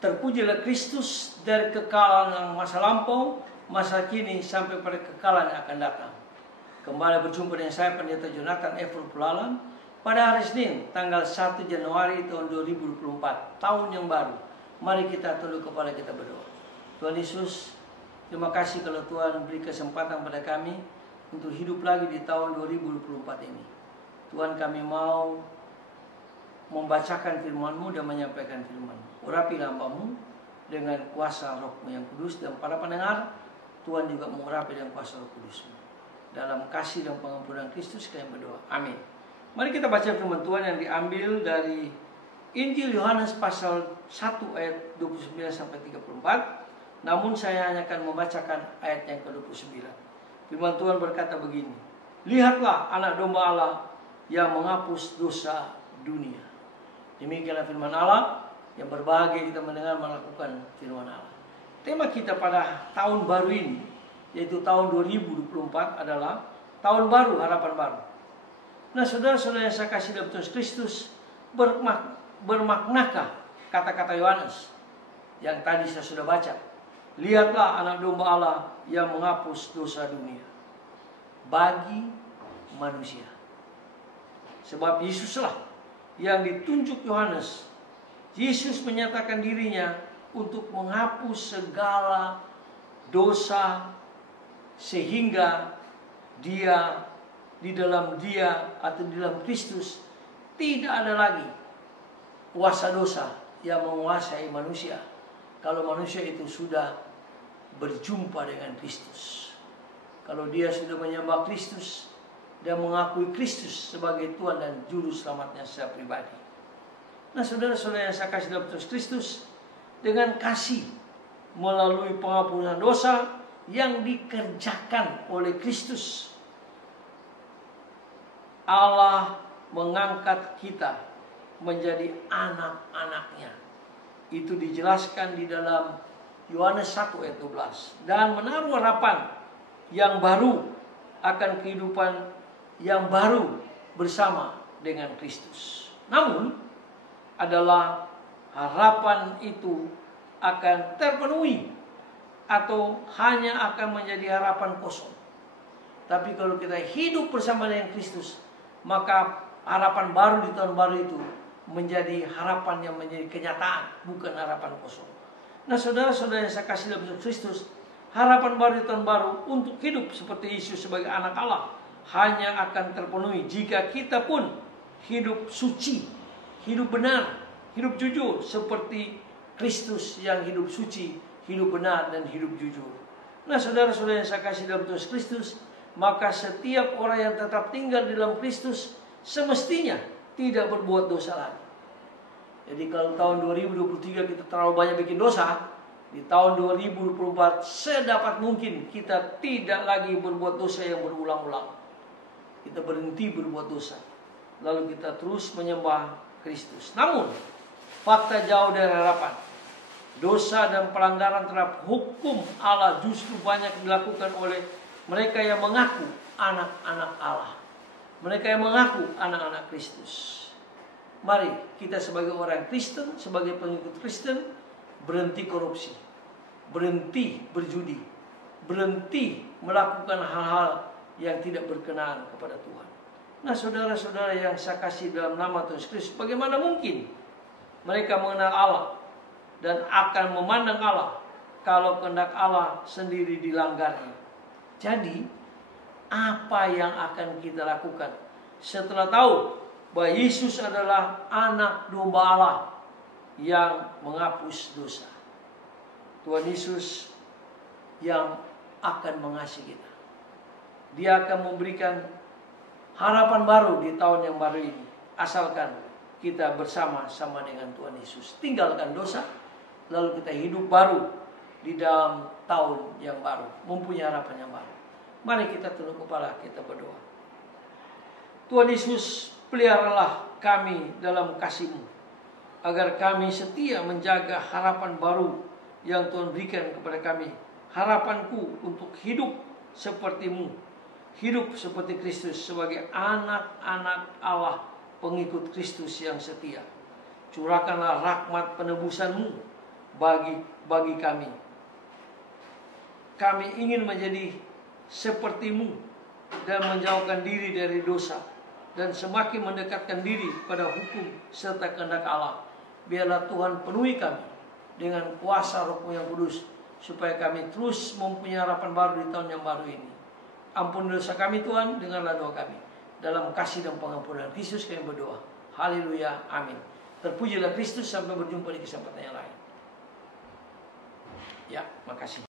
Terpujilah Kristus dari kekalahan yang masa lampau, masa kini, sampai pada kekalahan yang akan datang. Kembali berjumpa dengan saya, Pendeta Jonathan F. Pulalan, pada hari Senin, tanggal 1 Januari tahun 2024, tahun yang baru. Mari kita tunduk kepala, kita berdoa. Tuhan Yesus, terima kasih kalau Tuhan beri kesempatan pada kami untuk hidup lagi di tahun 2024 ini. Tuhan, kami mau membacakan firman-Mu dan menyampaikan firman-Mu. Urapi hamba-Mu dengan kuasa Roh-Mu yang kudus, dan para pendengar, Tuhan juga mengurapi dengan kuasa Roh Kudus-Mu. Dalam kasih dan pengampunan Kristus kami berdoa. Amin. Mari kita baca firman Tuhan yang diambil dari Injil Yohanes pasal 1 ayat 29 sampai 34. Namun saya hanya akan membacakan ayat yang ke-29. Firman Tuhan berkata begini. Lihatlah anak domba Allah yang menghapus dosa dunia. Demikianlah firman Allah, yang berbahagia kita mendengar melakukan firman Allah. Tema kita pada tahun baru ini, yaitu tahun 2024, adalah tahun baru, harapan baru. Nah, saudara-saudara yang saya kasih dalam Tuhan Kristus, bermaknakah kata-kata Yohanes yang tadi saya sudah baca? Lihatlah anak domba Allah yang menghapus dosa dunia. Bagi manusia. Sebab Yesuslah yang ditunjuk Yohanes. Yesus menyatakan dirinya untuk menghapus segala dosa, sehingga dia, di dalam dia atau di dalam Kristus, tidak ada lagi kuasa dosa yang menguasai manusia. Kalau manusia itu sudah berjumpa dengan Kristus, kalau dia sudah menyembah Kristus dan mengakui Kristus sebagai Tuhan dan Juru Selamatnya secara pribadi. Nah, saudara-saudara yang saya kasih dalam Kristus, dengan kasih melalui penghapusan dosa yang dikerjakan oleh Kristus, Allah mengangkat kita menjadi anak-anaknya. Itu dijelaskan di dalam Yohanes 1 ayat 12. Dan menaruh harapan yang baru akan kehidupan yang baru bersama dengan Kristus. Namun, adalah harapan itu akan terpenuhi atau hanya akan menjadi harapan kosong. Tapi kalau kita hidup bersama dengan Kristus, maka harapan baru di tahun baru itu menjadi harapan yang menjadi kenyataan, bukan harapan kosong. Nah, saudara-saudara yang saya kasih dalam Kristus, harapan baru di tahun baru untuk hidup seperti Yesus sebagai anak Allah hanya akan terpenuhi jika kita pun hidup suci, hidup benar, hidup jujur seperti Kristus yang hidup suci, hidup benar, dan hidup jujur. Nah, saudara-saudara yang saya kasih dalam Tuhan Kristus, maka setiap orang yang tetap tinggal di dalam Kristus semestinya tidak berbuat dosa lagi. Jadi kalau tahun 2023 kita terlalu banyak bikin dosa, di tahun 2024 sedapat mungkin kita tidak lagi berbuat dosa yang berulang-ulang. Kita berhenti berbuat dosa, lalu kita terus menyembah Kristus. Namun, fakta jauh dari harapan. Dosa dan pelanggaran terhadap hukum Allah justru banyak dilakukan oleh mereka yang mengaku anak-anak Allah. Mereka yang mengaku anak-anak Kristus. Mari kita sebagai orang Kristen, sebagai pengikut Kristen, berhenti korupsi, berhenti berjudi, berhenti melakukan hal-hal yang tidak berkenan kepada Tuhan. Nah, saudara-saudara yang saya kasih dalam nama Tuhan Kristus, bagaimana mungkin mereka mengenal Allah dan akan memandang Allah kalau kehendak Allah sendiri dilanggarnya? Jadi, apa yang akan kita lakukan setelah tahu bahwa Yesus adalah anak domba Allah yang menghapus dosa? Tuhan Yesus yang akan mengasihi kita. Dia akan memberikan harapan baru di tahun yang baru ini, asalkan kita bersama-sama dengan Tuhan Yesus. Tinggalkan dosa, lalu kita hidup baru di dalam tahun yang baru, mempunyai harapan yang baru. Mari kita tunduk kepala, kita berdoa. Tuhan Yesus, peliharalah kami dalam kasih-Mu, agar kami setia menjaga harapan baru yang Tuhan berikan kepada kami. Harapanku untuk hidup seperti-Mu, hidup seperti Kristus sebagai anak-anak Allah, pengikut Kristus yang setia. Curahkanlah rahmat penebusan-Mu bagi kami. Kami ingin menjadi seperti-Mu dan menjauhkan diri dari dosa dan semakin mendekatkan diri pada hukum serta kehendak Allah. Biarlah Tuhan penuhi kami dengan kuasa Roh-Mu yang kudus, supaya kami terus mempunyai harapan baru di tahun yang baru ini. Ampuni dosa kami Tuhan, dengarlah doa kami. Dalam kasih dan pengampunan Kristus kami berdoa. Haleluya, amin. Terpujilah Kristus, sampai berjumpa di kesempatan yang lain. Ya, makasih.